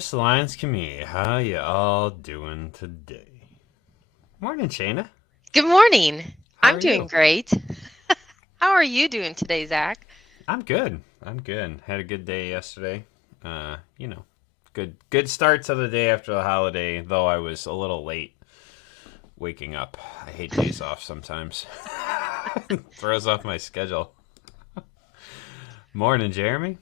Harvest Alliance community, how you all doing today? Morning, Shayna. Good morning. How I'm are doing you? great. How are you doing today, Zach? I'm good. I'm good. Had a good day yesterday. Uh, you know, good start to the day after the holiday. Though I was a little late waking up. I hate days off sometimes. Throws off my schedule. Morning, Jeremy.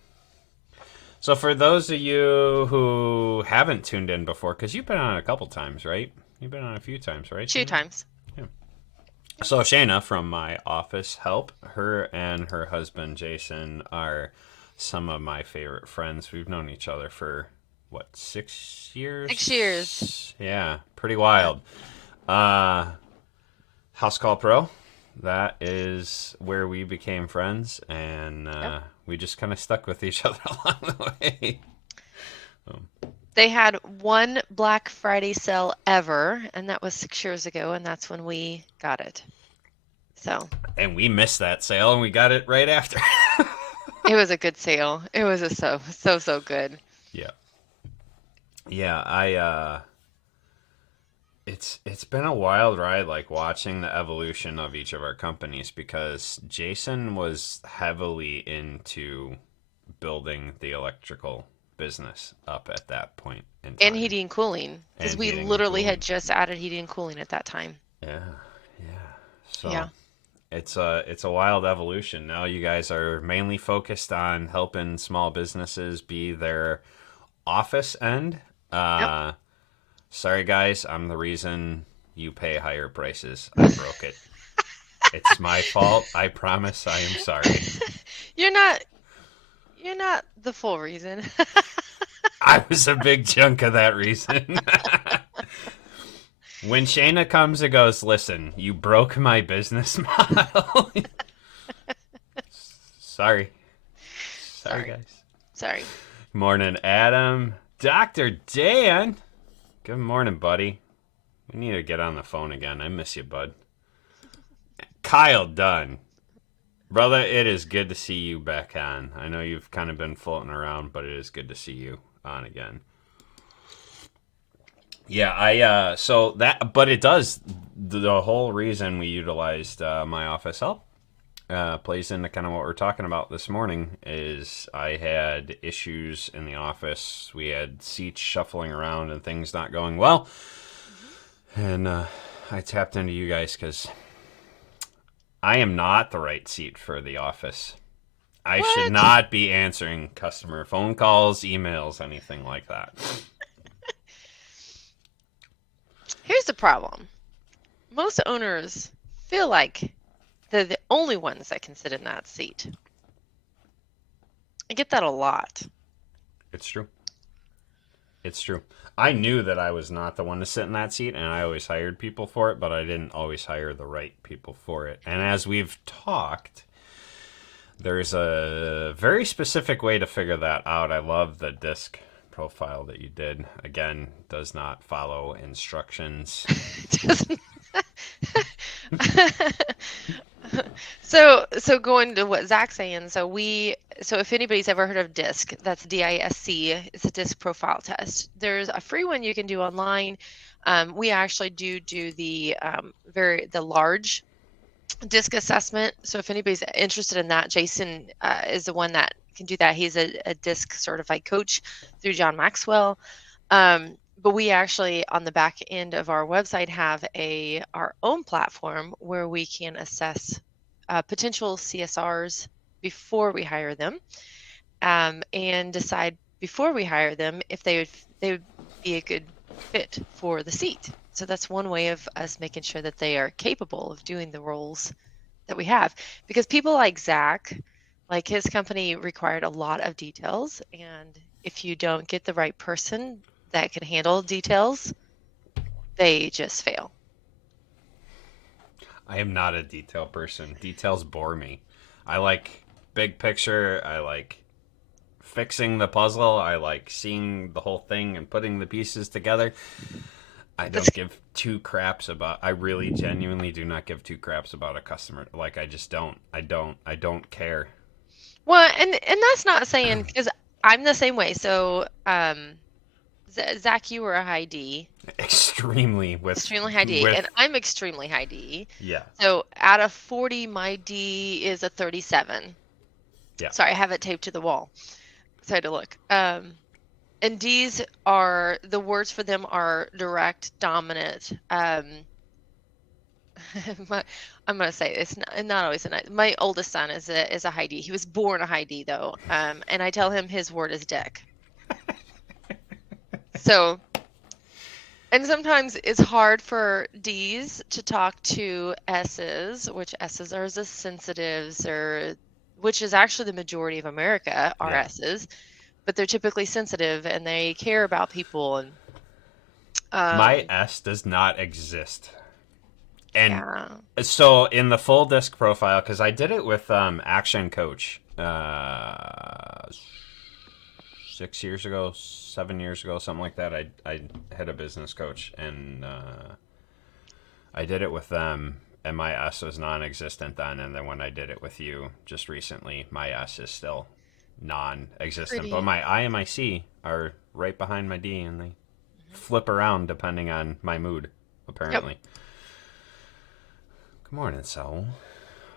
So for those of you who haven't tuned in before, because you've been on a couple times, right? You've been on a few times, right, Two Shayna? times. Yeah. So Shayna from my office help, her and her husband Jason are some of my favorite friends. We've known each other for what, 6 years. years? Yeah, pretty Yep. wild. Uh House Call Pro. That is where we became friends, and Yep. we just kind of stuck with each other along the way. Um, They had one Black Friday sale ever, and that was 6 years ago, and that's when we got it. So and we missed that sale, and we got it right after. it was a good sale. It was a so good. Yeah, yeah. It's been a wild ride, like watching the evolution of each of our companies, because Jason was heavily into building the electrical business up at that point in And time, heating and cooling, because and we heating and literally had cooling. just added heating and cooling at that time. Yeah, yeah. Yeah. So it's a wild evolution. Now you guys are mainly focused on helping small businesses be their office end. Yep. Uh, Sorry, guys, I'm the reason you pay higher prices. I broke it. It's my fault. I promise I am sorry. You're not you're not the full reason. I was a big chunk of that reason. When Shayna comes and goes, listen, you broke my business model. Sorry. Sorry, Sorry. guys. Sorry. Morning, Adam. Dr. Dan. Good morning, buddy. We need to get on the phone again. I miss you, bud. Kyle Dunn. Brother, it is good to see you back on. I know you've kind of been floating around, but it is good to see you on again. Yeah, so that, but it does, the whole reason we utilized my office help plays into kind of what we're talking about this morning. Is I had issues in the office. We had seats shuffling around and things not going well. Mhm. And I tapped into you guys because I am not the right seat for the office. I should What? not be answering customer phone calls, emails, anything like that. Here's the problem. Most owners feel like they're the only ones that can sit in that seat. I get that a lot. It's true. It's true. I knew that I was not the one to sit in that seat, and I always hired people for it, but I didn't always hire the right people for it. And as we've talked, there's a very specific way to figure that out. I love the disc profile that you did. Again, does not follow instructions. Just- so going to what Zach's saying, so if anybody's ever heard of DISC, that's DISC, it's a DISC profile test. There's a free one you can do online. We actually do the large DISC assessment. So if anybody's interested in that, Jason is the one that can do that. He's a DISC certified coach through John Maxwell. But we actually, on the back end of our website, have our own platform where we can assess potential CSRs before we hire them, and decide before we hire them if they would be a good fit for the seat. So that's one way of us making sure that they are capable of doing the roles that we have. Because people like Zach, like his company required a lot of details, and if you don't get the right person that can handle details, they just fail. I am not a detail person. Details bore me. I like big picture. I like fixing the puzzle. I like seeing the whole thing and putting the pieces together. I That's don't give two craps about. I really genuinely do not give two craps about a customer. Like I just don't. I don't care. well, and that's not saying, because I'm the same way. So Zach, you were a high D, Extremely extremely high D, and with I'm extremely high D. yeah. So out of 40, my D is a 37. Yeah. Sorry, I have it taped to the wall. So I had to look. And D's are, the words for them are direct, dominant. I'm gonna say it's not always a nice. My oldest son is a high D. He was born a high D though, and I tell him his word is dick. So, and sometimes it's hard for D's to talk to S's, which S's are the sensitives, or which is actually the majority of America are Yeah. S's, but they're typically sensitive and they care about people. And My um, S does not exist. And yeah, so in the full disc profile, because I did it with Action Coach 6 years ago, 7 years ago, something like that. I had a business coach, and I did it with them, and my S was non-existent then. And then when I did it with you just recently, my S is still non-existent. But pretty. my I and my C are right behind my D, and they flip around depending on my mood, Yep, apparently. Good morning, Saul.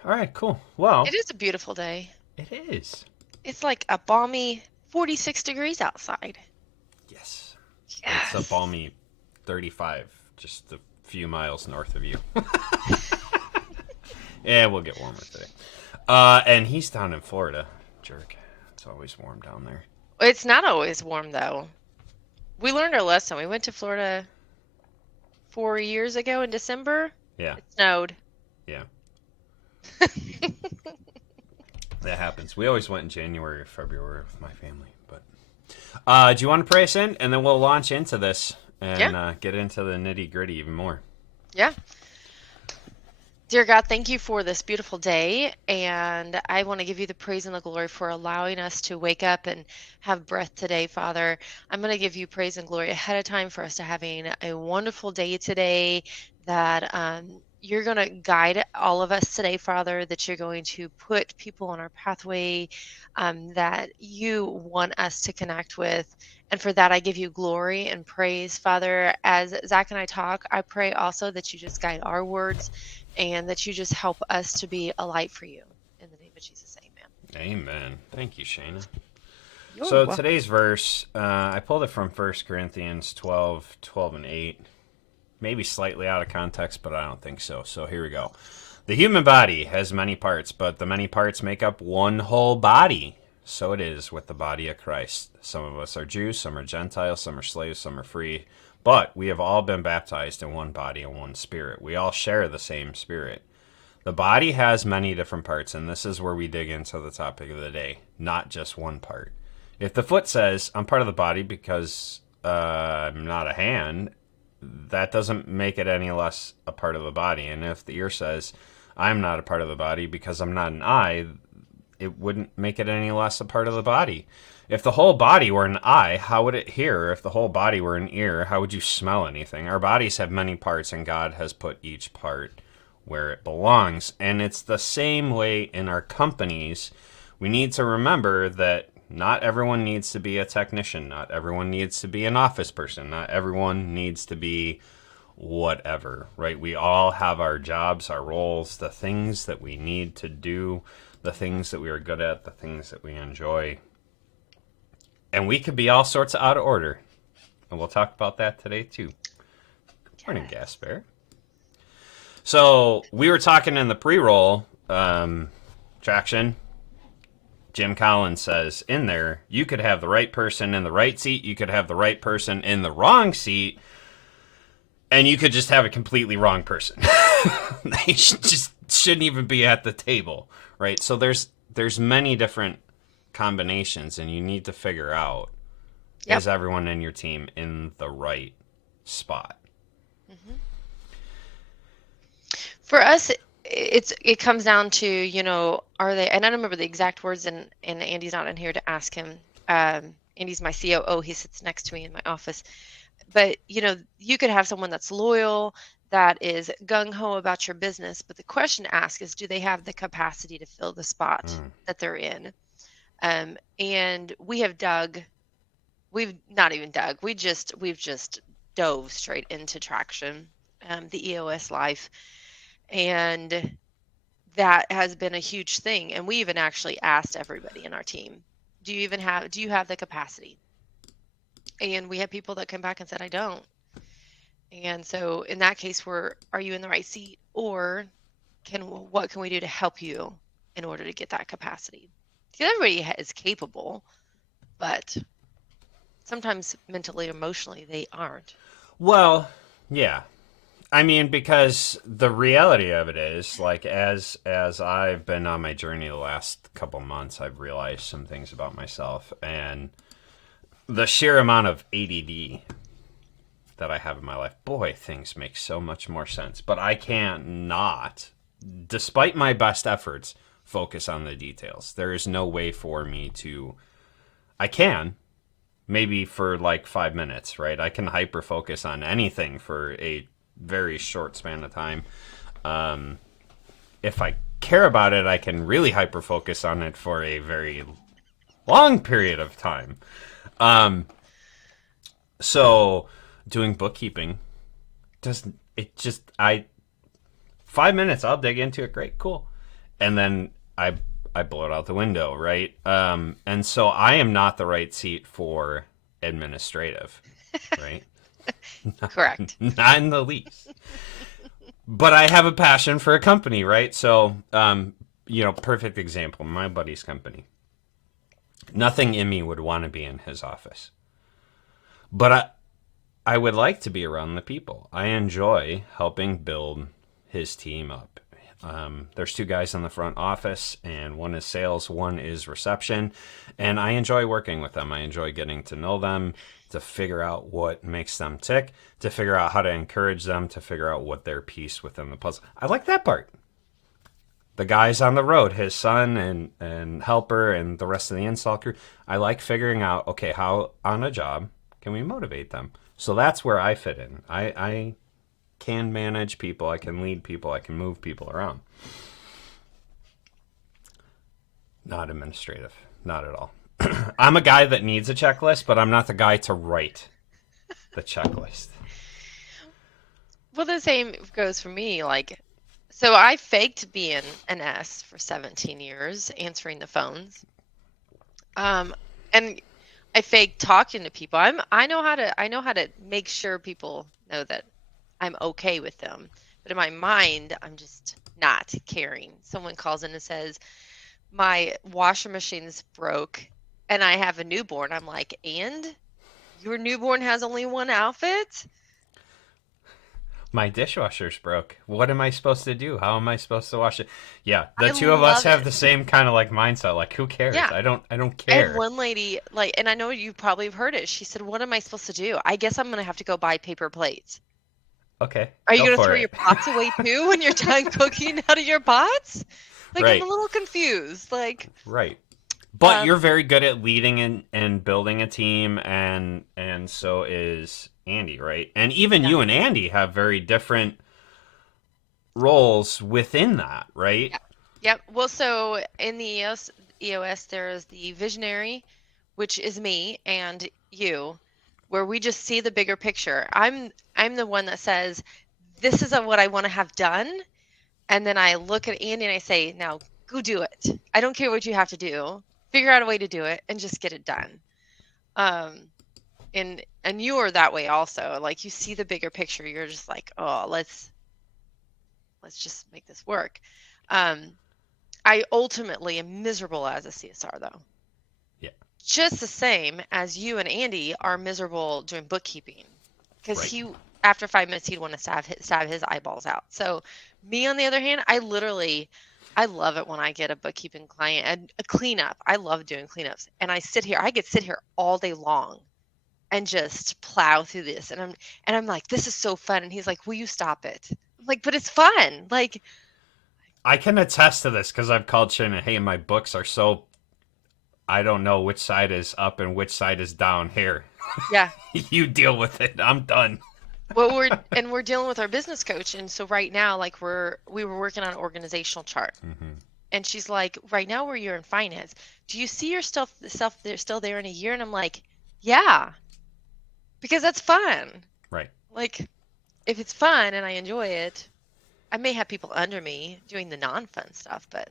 All right, cool. Well, it is a beautiful day. it is. It's like a balmy 46 degrees outside. Yes. It's a Yes. balmy 35, just a few miles north of you. Yeah, we'll get warmer today. And he's down in Florida. Jerk. It's always warm down there. It's not always warm though. We learned our lesson. We went to Florida 4 years ago in December. Yeah, It snowed. yeah. That happens. We always went in January or February with my family. But do you want to pray us in? And then we'll launch into this Yeah, and get into the nitty gritty even more. yeah. Dear God, thank you for this beautiful day. And I want to give you the praise and the glory for allowing us to wake up and have breath today, Father. I'm going to give you praise and glory ahead of time for us to having a wonderful day today, that you're going to guide all of us today, Father, that you're going to put people on our pathway that you want us to connect with. And for that, I give you glory and praise, Father. As Zach and I talk, I pray also that you just guide our words and that you just help us to be a light for you. In the name of Jesus, amen. Amen. Thank you, Shayna. You're So welcome. today's verse, I pulled it from 1 Corinthians 12 and 8. Maybe slightly out of context, but I don't think so. So here we go. The human body has many parts, but the many parts make up one whole body. So it is with the body of Christ. Some of us are Jews, some are Gentiles, some are slaves, some are free. But we have all been baptized in one body and one spirit. We all share the same spirit. The body has many different parts, and this is where we dig into the topic of the day, not just one part. If the foot says, I'm part of the body because I'm not a hand, that doesn't make it any less a part of the body. And if the ear says, I'm not a part of the body because I'm not an eye, it wouldn't make it any less a part of the body. If the whole body were an eye, how would it hear? If the whole body were an ear, how would you smell anything? Our bodies have many parts, and God has put each part where it belongs. And it's the same way in our companies. We need to remember that not everyone needs to be a technician. Not everyone needs to be an office person. Not everyone needs to be whatever, right? We all have our jobs, our roles, the things that we need to do, the things that we are good at, the things that we enjoy. And we could be all sorts of out of order. And we'll talk about that today, too. Good morning, Gasper. So we were talking in the pre-roll traction. Jim Collins says in there, you could have the right person in the right seat, you could have the right person in the wrong seat, and you could just have a completely wrong person. They just shouldn't even be at the table, right? So there's many different combinations, and you need to figure out, Yep. is everyone in your team in the right spot? hmm For us, it comes down to, are they? And I don't remember the exact words, and Andy's not in here to ask him. Andy's my COO. He sits next to me in my office. But you could have someone that's loyal, that is gung ho about your business. But the question to ask is, do they have the capacity to fill the spot that they're in? And we have dug we've not even dug. We've just dove straight into traction, the EOS life, and that has been a huge thing. And we even actually asked everybody in our team, do you have the capacity? And we had people that came back and said, I don't. And so in that case, are you in the right seat, or what can we do to help you in order to get that capacity? Because everybody is capable, but sometimes mentally, emotionally, they aren't. Well, yeah. I mean, because the reality of it is, like, as I've been on my journey the last couple months, I've realized some things about myself, and the sheer amount of ADD that I have in my life, boy, things make so much more sense. But I can't not, despite my best efforts, focus on the details. There is no way for me to. I can, maybe for like 5 minutes, right? I can hyper focus on anything for a very short span of time. If I care about it, I can really hyper focus on it for a very long period of time. So doing bookkeeping doesn't, it just, 5 minutes, I'll dig into it. Great, cool. And then I blow it out the window, right? And so I am not the right seat for administrative, right? Correct. Not in the least. But I have a passion for a company, right? So, perfect example, my buddy's company. Nothing in me would want to be in his office. But I would like to be around the people. I enjoy helping build his team up. There's two guys in the front office, and one is sales, one is reception, and I enjoy working with them. I enjoy getting to know them, to figure out what makes them tick, to figure out how to encourage them, to figure out what their piece within the puzzle. I like that part. The guys on the road, his son and helper and the rest of the install crew, I like figuring out, okay, how on a job can we motivate them? So that's where I fit in. I can manage people, I can lead people, I can move people around. Not administrative, not at all. I'm a guy that needs a checklist, but I'm not the guy to write the checklist. Well, the same goes for me. Like, so I faked being an S for 17 years, answering the phones. And I faked talking to people. I know how to make sure people know that I'm okay with them. But in my mind, I'm just not caring. Someone calls in and says, my washer machine's broke and I have a newborn. I'm like, and your newborn has only one outfit? My dishwasher's broke. What am I supposed to do? How am I supposed to wash it? Yeah, the I two of us love have it. the same kind of like mindset. Like, who cares? Yeah. I don't I had care. one lady, like, and I know you probably have heard it. She said, what am I supposed to do? I guess I'm going to have to go buy paper plates. Okay, Are you go going to for throw it. your pots away too when you're done cooking out of your pots? Like, Right. I'm a little confused. Like, Right. But Um, you're very good at leading and building a team, and so is Andy, right? And even yeah. you and Andy have very different roles within that, right? Yep. Yep. Well, so in the EOS, there is the visionary, which is me and you, where we just see the bigger picture. I'm the one that says, this is what I want to have done. And then I look at Andy and I say, now go do it. I don't care what you have to do. Figure out a way to do it and just get it done. And you are that way also. Like, you see the bigger picture. You're just like, oh, let's just make this work. I ultimately am miserable as a CSR though. Yeah. Just the same as you and Andy are miserable doing bookkeeping, because Right. after 5 minutes he'd want to stab his eyeballs out. So me, on the other hand, I love it when I get a bookkeeping client and a cleanup. I love doing cleanups, and I could sit here all day long and just plow through this, and I'm like, this is so fun. And he's like, will you stop it? I'm like, but it's fun. Like, I can attest to this because I've called Shayna, hey, my books are so, I don't know which side is up and which side is down. Here, yeah. you deal with it. I'm done. Well, we're dealing with our business coach, and so right now, like, we were working on an organizational chart, Mm-hmm. and she's like, right now where you're in finance, do you see yourself still there in a year? And I'm like, Yeah, because that's fun. Right. Like, if it's fun and I enjoy it, I may have people under me doing the non-fun stuff, but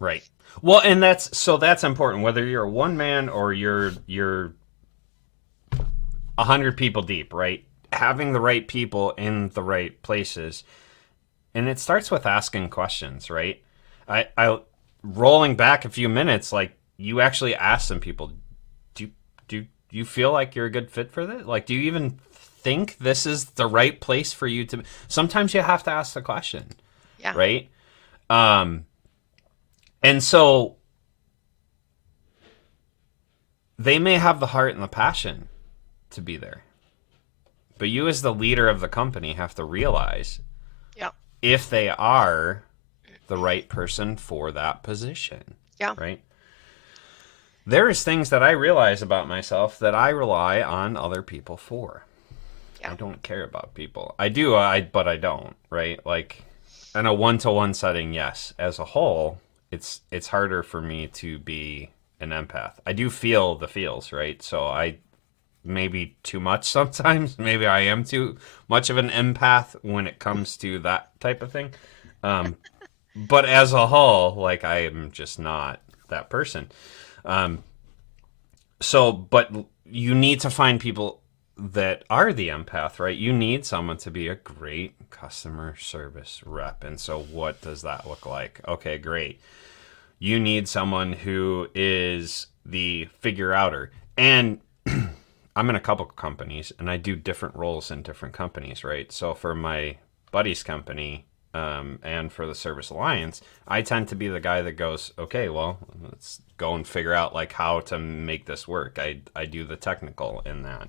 Right. Well, and that's important. Whether you're a one man or you're 100 people deep, right? Having the right people in the right places, and it starts with asking questions, right? I rolling back a few minutes, like you actually ask some people, do you feel like you're a good fit for this? Like, do you even think this is the right place for you to? Sometimes you have to ask the question, yeah. right? Um, and so they may have the heart and the passion to be there, but you as the leader of the company have to realize Yeah. if they are the right person for that position, Yeah. right? There's things that I realize about myself that I rely on other people for. Yeah. I don't care about people. I do, but I don't, right? Like in a one-to-one setting, yes. As a whole, it's harder for me to be an empath. I do feel the feels, right? So I maybe too much sometimes. Maybe I am too much of an empath when it comes to that type of thing. Um, but as a whole, like I am just not that person. Um, but you need to find people that are the empath, right? You need someone to be a great customer service rep. And so what does that look like? Okay, great. You need someone who is the figure outer. And I'm in a couple companies and I do different roles in different companies, right? So for my buddy's company, and for the Service Alliance, I tend to be the guy that goes, okay, well, let's go and figure out like how to make this work. I do the technical in that.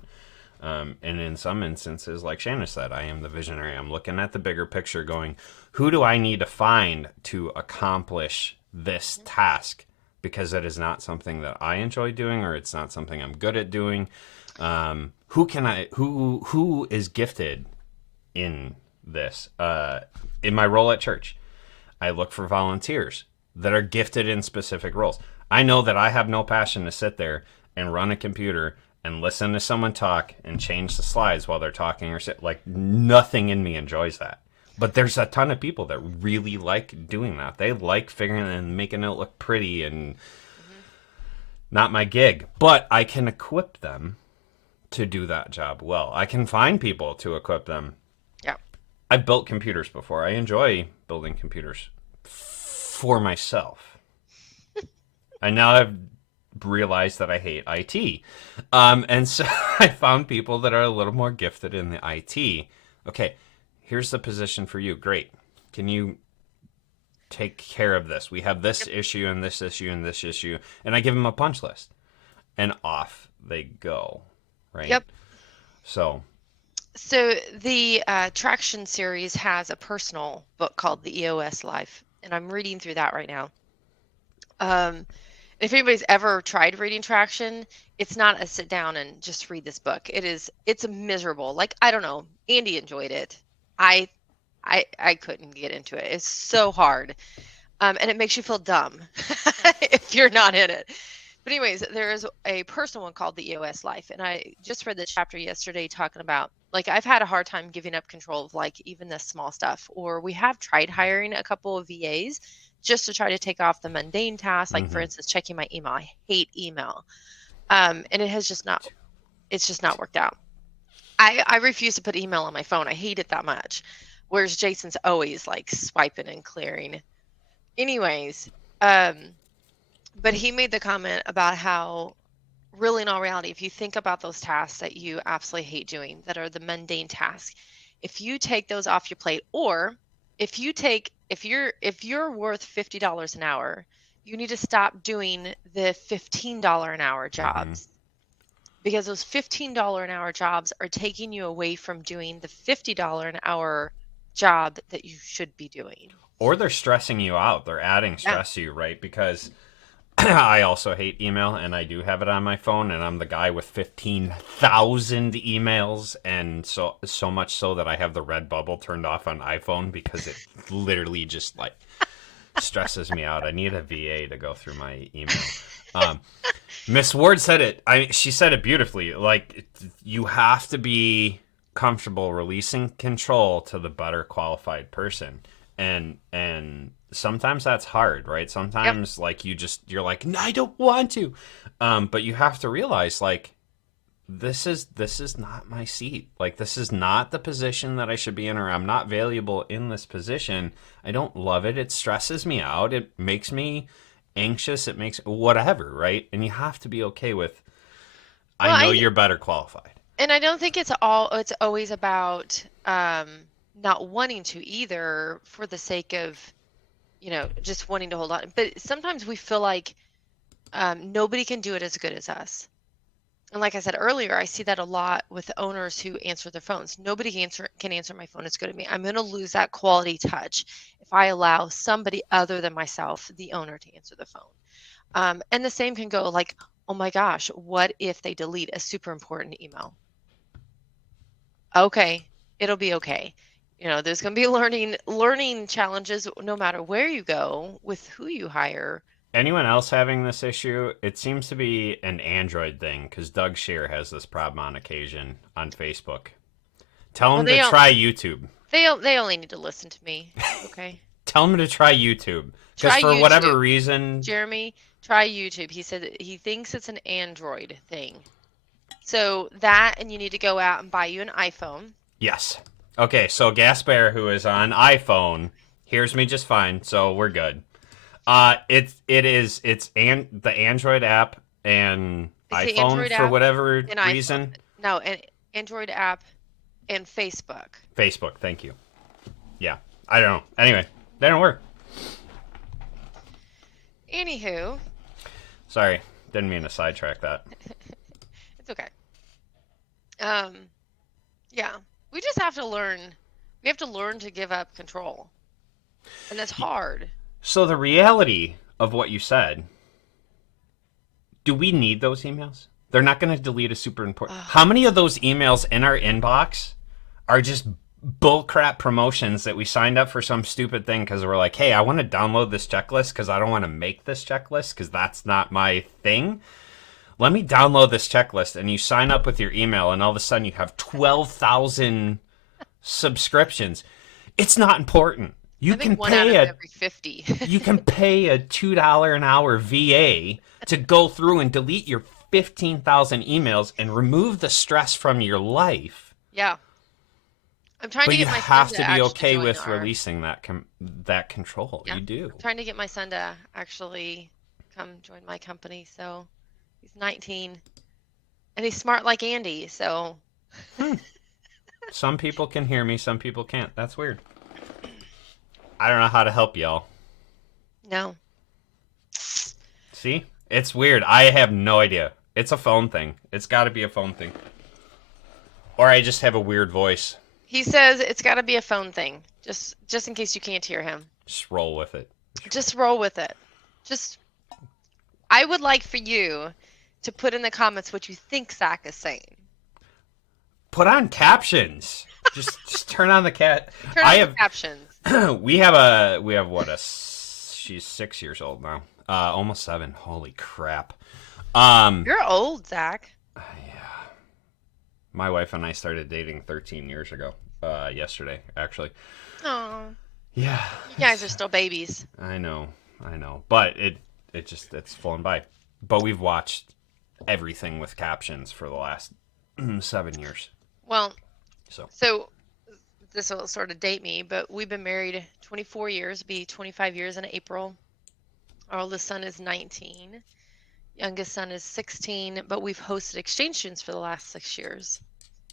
And in some instances, like Shayna said, I am the visionary. I'm looking at the bigger picture going, who do I need to find to accomplish this task? Because it is not something that I enjoy doing or it's not something I'm good at doing. Who is gifted in this? In my role at church, I look for volunteers that are gifted in specific roles. I know that I have no passion to sit there and run a computer and listen to someone talk and change the slides while they're talking or sit. Like nothing in me enjoys that. But there's a ton of people that really like doing that. They like figuring and making it look pretty and Mm-hmm. not my gig. But I can equip them to do that job well. I can find people to equip them. Yeah. I've built computers before. I enjoy building computers for myself. And now I've realized that I hate IT. And so I found people that are a little more gifted in the IT. Okay, here's the position for you. Great. Can you take care of this? We have this issue and this issue and this issue. And I give them a punch list. And off they go. Right? Yep. So the Traction series has a personal book called The EOS Life, and I'm reading through that right now. If anybody's ever tried reading Traction, it's not a sit down and just read this book. It's miserable. Like, I don't know, Andy enjoyed it. I couldn't get into it. It's so hard. And it makes you feel dumb if you're not in it. But anyways, there is a personal one called The EOS Life, and I just read the chapter yesterday talking about, like, I've had a hard time giving up control of like even the small stuff, or we have tried hiring a couple of VAs just to try to take off the mundane tasks, like for instance, checking my email. I hate email. And it's just not worked out. I refuse to put email on my phone. I hate it that much. Whereas Jason's always like swiping and clearing. Anyways, but he made the comment about how really in all reality, if you think about those tasks that you absolutely hate doing, that are the mundane tasks, if you take those off your plate, or if you're worth $50 an hour, you need to stop doing the $15 an hour jobs. Because those $15 an hour jobs are taking you away from doing the $50 an hour job that you should be doing. Or they're stressing you out. They're adding stress to you, right? Because I also hate email, and I do have it on my phone, and I'm the guy with 15,000 emails, and so much so that I have the red bubble turned off on iPhone because it literally just like stresses me out. I need a VA to go through my email. Miss Ward said it. She said it beautifully. Like, you have to be comfortable releasing control to the better qualified person, and sometimes that's hard, right? Yep. Sometimes like you're like, no, I don't want to, but you have to realize like this is not my seat. Like, this is not the position that I should be in, or I'm not valuable in this position. I don't love it. It stresses me out. It makes me anxious. It makes whatever, right? And you have to be okay with, Well, I know you're better qualified. and I don't think it's always about not wanting to either for the sake of, just wanting to hold on. But sometimes we feel like nobody can do it as good as us. And like I said earlier, I see that a lot with owners who answer their phones. Nobody can answer my phone as good as me. I'm going to lose that quality touch if I allow somebody other than myself, the owner, to answer the phone. And the same can go like, oh my gosh, what if they delete a super important email? Okay, it'll be okay. There's going to be learning challenges no matter where you go with who you hire. Anyone else having this issue? It seems to be an Android thing, because Doug Shear has this problem on occasion on Facebook. Tell him to try YouTube. They only need to listen to me, okay? Tell him to try YouTube. Because for whatever reason... Jeremy, try YouTube. He said that he thinks it's an Android thing. So that, and you need to go out and buy you an iPhone. Yes. Okay, so Gasper, who is on iPhone, hears me just fine, so we're good. It's the Android app and iPhone for whatever reason. No, an Android app and Facebook. Facebook, thank you. Yeah, I don't know. Anyway, they don't work. Anywho. Sorry, didn't mean to sidetrack that. It's okay. Yeah, we just have to learn. We have to learn to give up control, and that's hard. So the reality of what you said, do we need those emails? They're not going to delete a super important... How many of those emails in our inbox are just bullcrap promotions that we signed up for some stupid thing because we're like, hey, I want to download this checklist because I don't want to make this checklist because that's not my thing. Let me download this checklist, and you sign up with your email, and all of a sudden you have 12,000 subscriptions. It's not important. You can pay every 50. You can pay a $2 an hour VA to go through and delete your 15,000 emails and remove the stress from your life. Yeah. I'm trying to get my son to have to be okay with releasing that control. Yeah. You do. I'm trying to get my son to actually come join my company. So he's 19 and he's smart like Andy. So some people can hear me, some people can't. That's weird. I don't know how to help y'all. No. See? It's weird. I have no idea. It's a phone thing. It's got to be a phone thing. Or I just have a weird voice. He says it's got to be a phone thing. Just in case you can't hear him. Just roll with it. Just roll with it. I would like for you to put in the comments what you think Zach is saying. Put on captions. Just turn on the cat. Turn on the captions. We have what, she's 6 years old now. Almost 7. Holy crap. You're old, Zach. Yeah. My wife and I started dating 13 years ago. Yesterday, actually. Oh. Yeah. You guys are still babies. I know. But it's flown by. But we've watched everything with captions for the last 7 years. Well, so this will sort of date me, but we've been married 24 years, be 25 years in April. Our oldest son is 19. Youngest son is 16, but we've hosted exchange students for the last 6 years.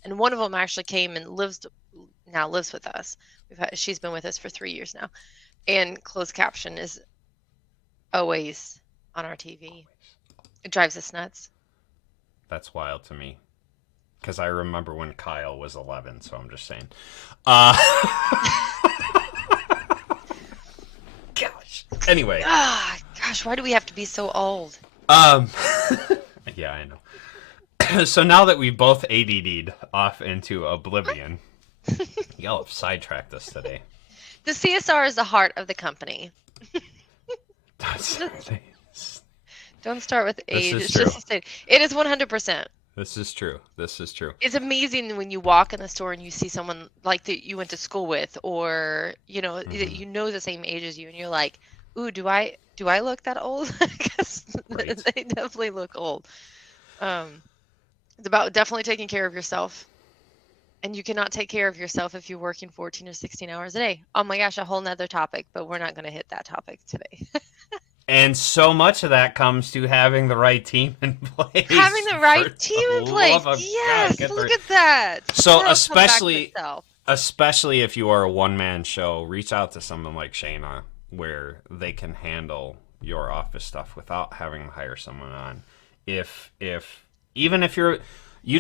And one of them actually came and lives with us. She's been with us for 3 years now. And closed caption is always on our TV. It drives us nuts. That's wild to me. Because I remember when Kyle was 11, so I'm just saying. Gosh. Anyway. Gosh, why do we have to be so old? Yeah, I know. So now that we both ADD'd off into oblivion, y'all have sidetracked us today. The CSR is the heart of the company. Don't Don't start with This age. is It's true. just a state. It is 100%. This is true. This is true. It's amazing when you walk in the store and you see someone like that you went to school with, or that Hmm. you know the same age as you, and you're like, "Ooh, do I look that old?" Because Right. they definitely look old. Um, it's about definitely taking care of yourself, and you cannot take care of yourself if you're working 14 or 16 hours a day. Oh my gosh, a whole nother topic, but we're not going to hit that topic today. And so much of that comes to having the right team in Having place. the For right team the in place. love of God, Yes, get the look right. at that. So World come back to especially itself. especially if you are a one man show, reach out to someone like Shayna where they can handle your office stuff without having to hire someone on. If even if you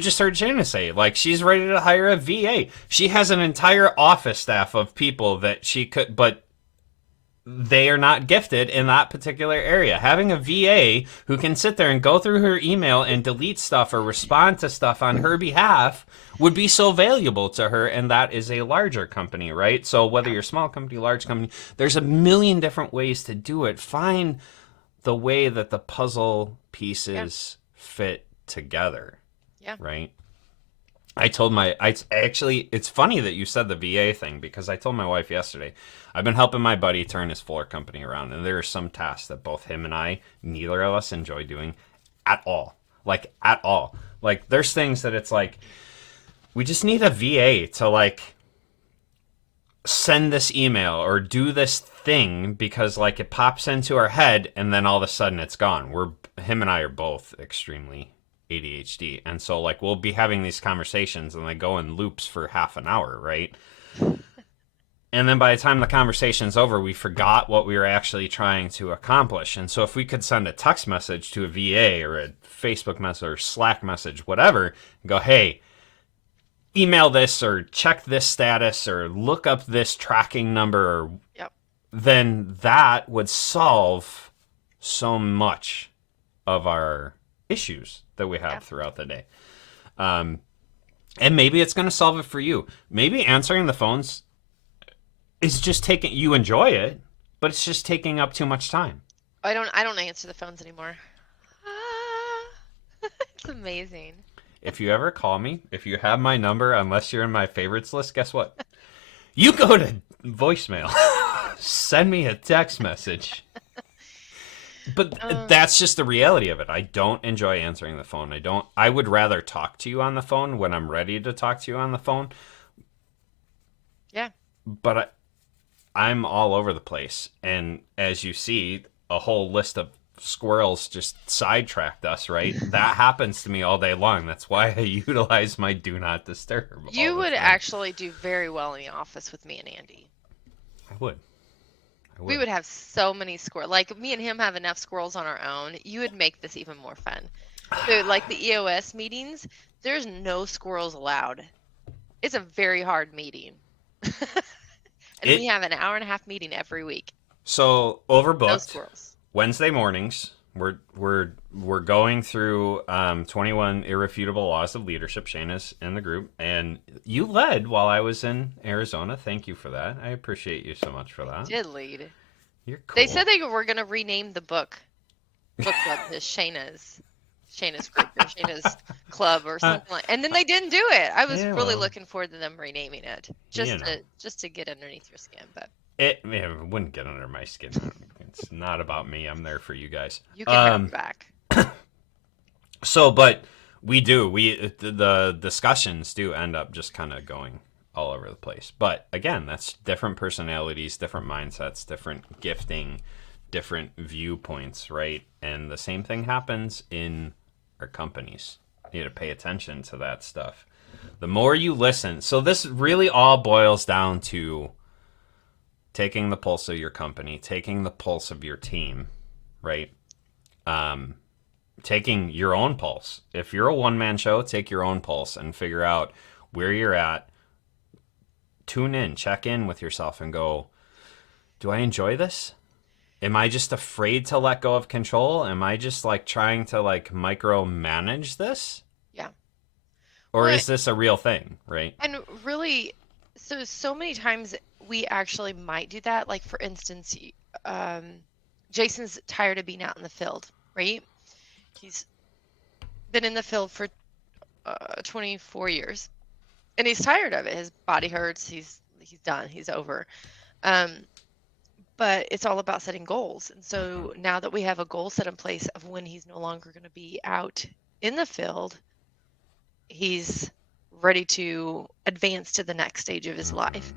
just heard Shayna say, like, she's ready to hire a VA. She has an entire office staff of people that she could, but they are not gifted in that particular area. Having a VA who can sit there and go through her email and delete stuff or respond to stuff on her behalf would be so valuable to her, and that is a larger company, right? So whether you're a small company, large company, there's a million different ways to do it. Find the way that the puzzle Yeah, pieces fit together, yeah. right? I actually, it's funny that you said the VA thing because I told my wife yesterday, I've been helping my buddy turn his floor company around, and there are some tasks that both him and I, neither of us enjoy doing at all. Like, at all. Like, there's things that it's like, we just need a VA to, like, send this email or do this thing because, like, it pops into our head and then all of a sudden it's gone. Him and I are both extremely ADHD. And so, like, we'll be having these conversations and they go in loops for half an hour, right? And then by the time the conversation's over, we forgot what we were actually trying to accomplish. And so, if we could send a text message to a VA or a Facebook message or Slack message, whatever, and go, hey, email this or check this status or look up this tracking number, or, Yep. then that would solve so much of our issues that we have Yep. throughout the day. And maybe it's going to solve it for you. Maybe answering the phones is just taking, you enjoy it, but it's just taking up too much time. I don't answer the phones anymore. Ah, it's amazing. If you ever call me, if you have my number, unless you're in my favorites list, guess what? You go to voicemail. Send me a text message. But that's just the reality of it. I don't enjoy answering the phone. I would rather talk to you on the phone when I'm ready to talk to you on the phone. Yeah. But I'm all over the place. And as you see, a whole list of squirrels just sidetracked us, right? That happens to me all day long. That's why I utilize my do not disturb. You all the would time. actually do very well in the office with me and Andy. I would. We would have so many squirrels. Like, me and him have enough squirrels on our own. You would make this even more fun. So, like the EOS meetings, there's no squirrels allowed. It's a very hard meeting. And we have an hour and a half meeting every week. So No overbooked. squirrels. Wednesday mornings, we're going through 21 irrefutable laws of leadership. Shayna's in the group, and you led while I was in Arizona. Thank you for that. I appreciate you so much for that. Did lead. You're cool. They said they were going to rename the book club to Shayna's group or Shayna's club or something like. And then they didn't do it. I was really looking forward to them renaming it just to get underneath your skin, but it wouldn't get under my skin. It's not about me. I'm there for you guys. you can have it back. So, but the discussions do end up just kind of going all over the place. But again, that's different personalities, different mindsets, different gifting, different viewpoints, right? And the same thing happens in our companies. You need to pay attention to that stuff. The more you listen, so this really all boils down to taking the pulse of your company, taking the pulse of your team, right? Taking your own pulse. If you're a one-man show, take your own pulse and figure out where you're at. Tune in, check in with yourself and go, do I enjoy this? Am I just afraid to let go of control? Am I just like trying to like micromanage this? Yeah. Or is this a real thing, right? And really, so many times we actually might do that. Like, for instance, Jason's tired of being out in the field, right? He's been in the field for 24 years, and he's tired of it. His body hurts. He's done. He's over. Um, but it's all about setting goals. And so now that we have a goal set in place of when he's no longer going to be out in the field, he's ready to advance to the next stage of his life.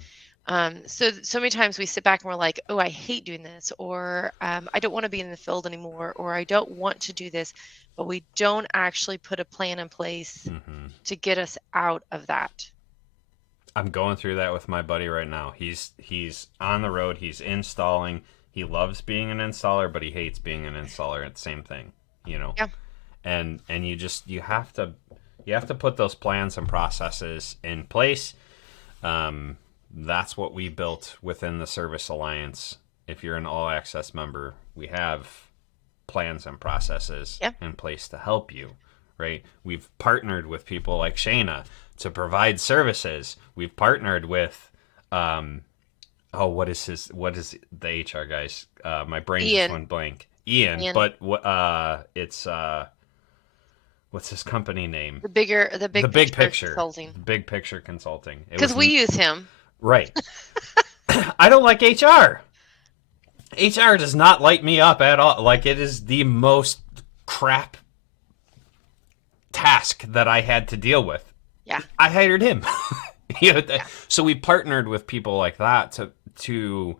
So many times we sit back and we're like, oh, I hate doing this, or I don't want to be in the field anymore, or I don't want to do this, but we don't actually put a plan in place to get us out of that. I'm going through that with my buddy right now. He's on the road. He's installing. He loves being an installer, but he hates being an installer. It's the same thing, you know. Yeah. And you have to put those plans and processes in place. That's what we built within the Service Alliance. If you're an All Access member, we have plans and processes in place to help you, right? We've partnered with people like Shayna to provide services. We've partnered with, what is the HR guys? My brain just went blank. Ian. But it's what's his company name? The big picture consulting. Big Picture Consulting. Because we use him. Right. I don't like HR. HR does not light me up at all. Like, it is the most crap task that I had to deal with. Yeah. I hired him. So we partnered with people like that to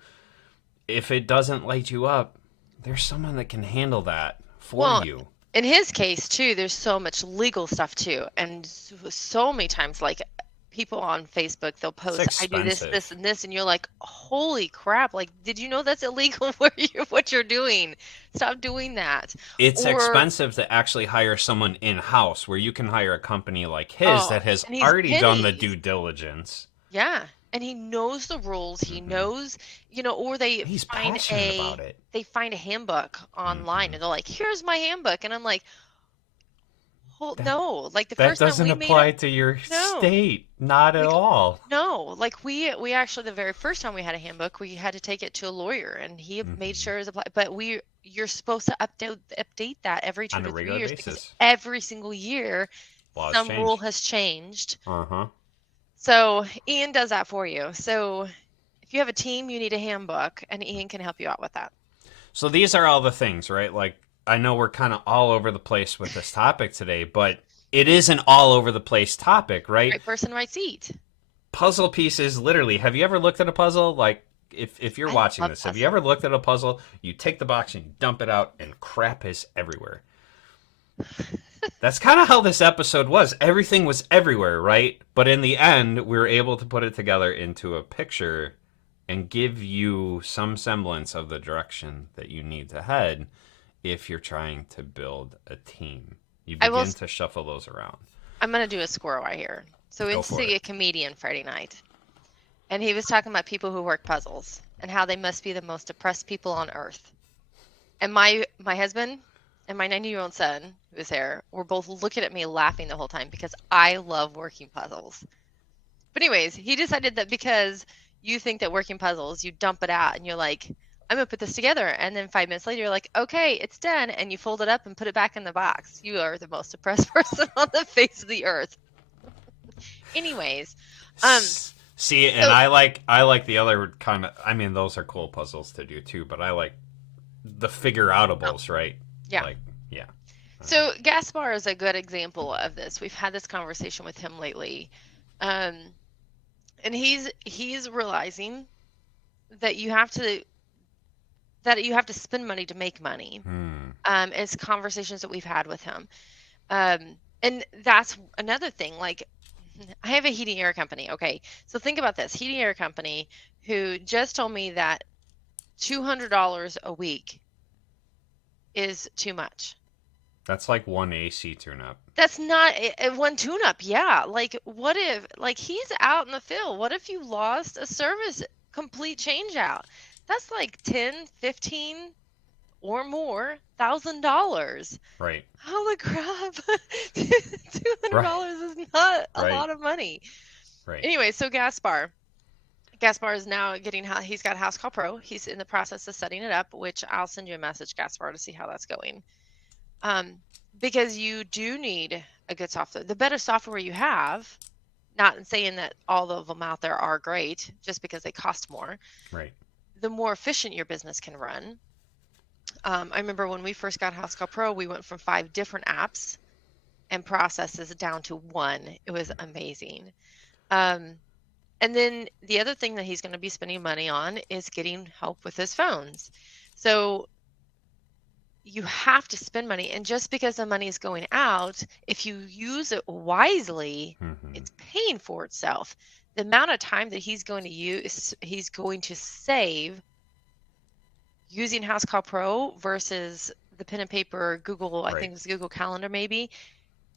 if it doesn't light you up, there's someone that can handle that for you. In his case too, there's so much legal stuff too, and so many times, like, people on Facebook, they'll post, I do this, this, and this, and you're like, holy crap, like, did you know that's illegal what you're doing? Stop doing that. It's expensive to actually hire someone in-house, where you can hire a company like his that has already done the due diligence. Yeah, and he knows the rules. He knows, or he's passionate about it. They find a handbook online, and they're like, here's my handbook. And I'm like, no, like, the first time we doesn't apply to your state, not at all. No, like, we actually, the very first time we had a handbook, we had to take it to a lawyer, and he made sure it was applied. But you're supposed to update that every 2 to 3 years, because every single year some rule has changed. So Ian does that for you. So if you have a team, you need a handbook, and Ian can help you out with that. So these are all the things, right? Like, I know we're kind of all over the place with this topic today, but it is an all over the place topic, right? Right person, right seat. Puzzle pieces, literally. Have you ever looked at a puzzle? Like, if you're watching this, have you ever looked at a puzzle? You take the box and you dump it out, and crap is everywhere. That's kind of how this episode was. Everything was everywhere, right? But in the end, we were able to put it together into a picture and give you some semblance of the direction that you need to head if you're trying to build a team. You begin to shuffle those around. I'm going to do a squirrel right here. So we went to see a comedian Friday night, and he was talking about people who work puzzles and how they must be the most depressed people on earth. And my husband and my 90-year-old son, who was there, were both looking at me laughing the whole time, because I love working puzzles. But anyways, he decided that because you think that working puzzles, you dump it out and you're like, I'm going to put this together. And then 5 minutes later, you're like, okay, it's done. And you fold it up and put it back in the box. You are the most depressed person on the face of the earth. Anyways. See, and I like the other kind of, I mean, those are cool puzzles to do too, but I like the figure-outables, right? Yeah. Like, yeah. So Gaspar is a good example of this. We've had this conversation with him lately. And he's realizing that you have to spend money to make money. It's conversations that we've had with him. And that's another thing. Like, I have a heating air company. Okay. So think about this heating air company who just told me that $200 a week is too much. That's like one AC tune-up. That's not one tune-up. Yeah. Like, what if, like, he's out in the field? What if you lost a service complete change out? That's like 10, 15 or more $1,000. Right. Holy crap. $200 is not a lot of money. Right. Anyway, so Gaspar is now he's got House Call Pro. He's in the process of setting it up, which I'll send you a message, Gaspar, to see how that's going. um, because you do need a good software. The better software you have, not saying that all of them out there are great just because they cost more, Right. the more efficient your business can run. I remember when we first got House Call Pro, we went from 5 different apps and processes down to one. It was amazing. Um, and then the other thing that he's going to be spending money on is getting help with his phones. So you have to spend money. And just because the money is going out, if you use it wisely, Mm-hmm. it's paying for itself. The amount of time that he's going to use, he's going to save using House Call Pro versus the pen and paper Google, I Right. think it's Google Calendar maybe,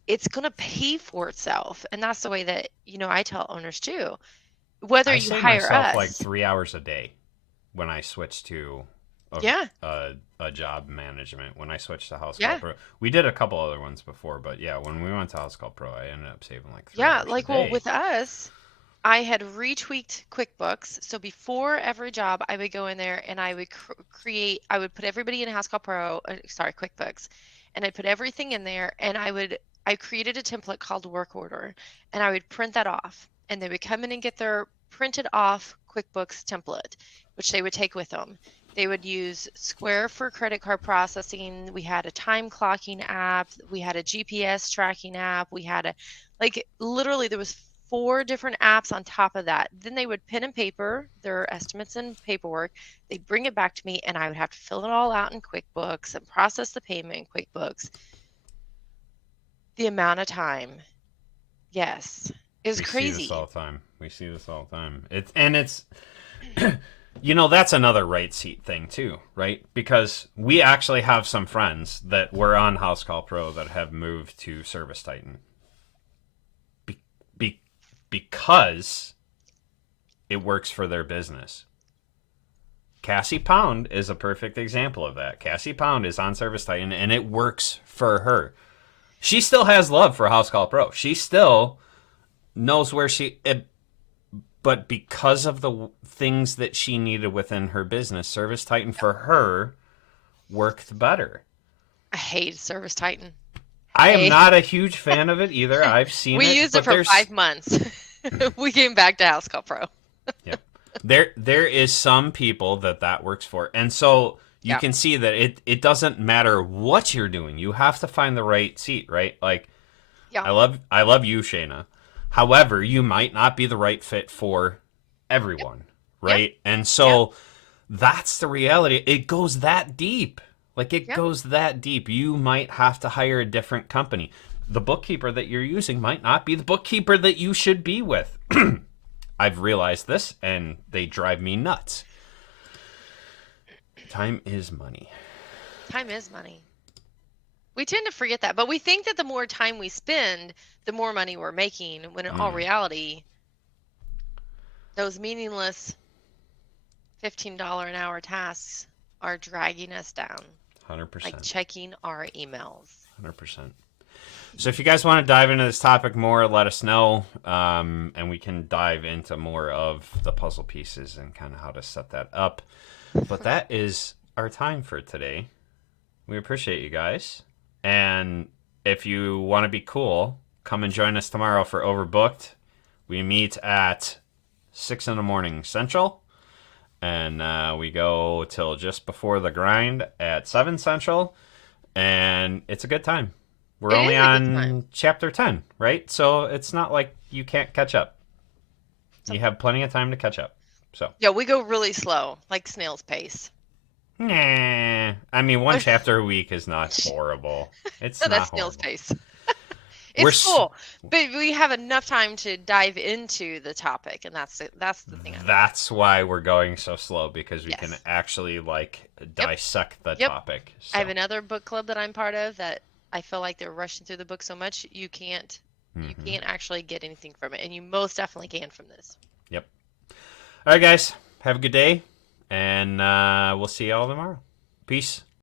it's going to pay for itself. And that's the way that, I tell owners too. Whether I you save hire myself like us, 3 hours a day when I switch to yeah, a job management. When I switched to House Call yeah, Pro, we did a couple other ones before, but yeah, when we went to House Call Pro, I ended up saving like three yeah. hours a Like, well, day. with us, I had retweaked QuickBooks. So before every job, I would go in there and I would I would put everybody in House Call Pro, sorry, QuickBooks, and I'd put everything in there and I created a template called work order and I would print that off and they would come in and get their printed off QuickBooks template, which they would take with them. They would use Square for credit card processing. We had a time clocking app. We had a GPS tracking app. We had like literally there was 4 different apps on top of that. Then they would pen and paper their estimates and paperwork. They'd bring it back to me and I would have to fill it all out in QuickBooks and process the payment in QuickBooks. The amount of time, yes, it was We see this crazy. all the time. We see this all the time. It's that's another right seat thing too, right? Because we actually have some friends that were on House Call Pro that have moved to Service Titan. Because it works for their business. Cassie Pound is a perfect example of that. Cassie Pound is on Service Titan and it works for her. She still has love for House Call Pro. She still knows where but because of the things that she needed within her business, Service Titan for her worked better. I hate Service Titan. I am not a huge fan of it either. I've seen We it, used it but for there's 5 months. We came back to House Call Pro. Yep. There is some people that works for. And so you Yeah. can see that it doesn't matter what you're doing. You have to find the right seat, right? Like Yeah. I love you, Shayna. However, you might not be the right fit for everyone, right? And so that's the reality. It goes that deep. Like it goes that deep. You might have to hire a different company. The bookkeeper that you're using might not be the bookkeeper that you should be with. I've realized this, and they drive me nuts. Time is money. Time is money. We tend to forget that, but we think that the more time we spend, the more money we're making, when in all reality, those meaningless $15 an hour tasks are dragging us down. 100%. Like checking our emails. 100%. So if you guys want to dive into this topic more, let us know, and we can dive into more of the puzzle pieces and kind of how to set that up. But that is our time for today. We appreciate you guys. And if you want to be cool, come and join us tomorrow for Overbooked. We meet at 6 in the morning Central, and we go till just before the grind at 7 Central, and it's a good time. We're only on chapter 10, right? So it's not like you can't catch up. You have plenty of time to catch up. So yeah, we go really slow, like snail's pace. Nah. I mean, one chapter a week is not horrible. It's not That's horrible. snail's pace. It's cool, but we have enough time to dive into the topic, and that's the thing. That's why we're going so slow, because we can actually dissect the topic. So. I have another book club that I'm part of that I feel like they're rushing through the book so much you can't actually get anything from it, and you most definitely can from this. Yep. All right, guys, have a good day, and we'll see you all tomorrow. Peace.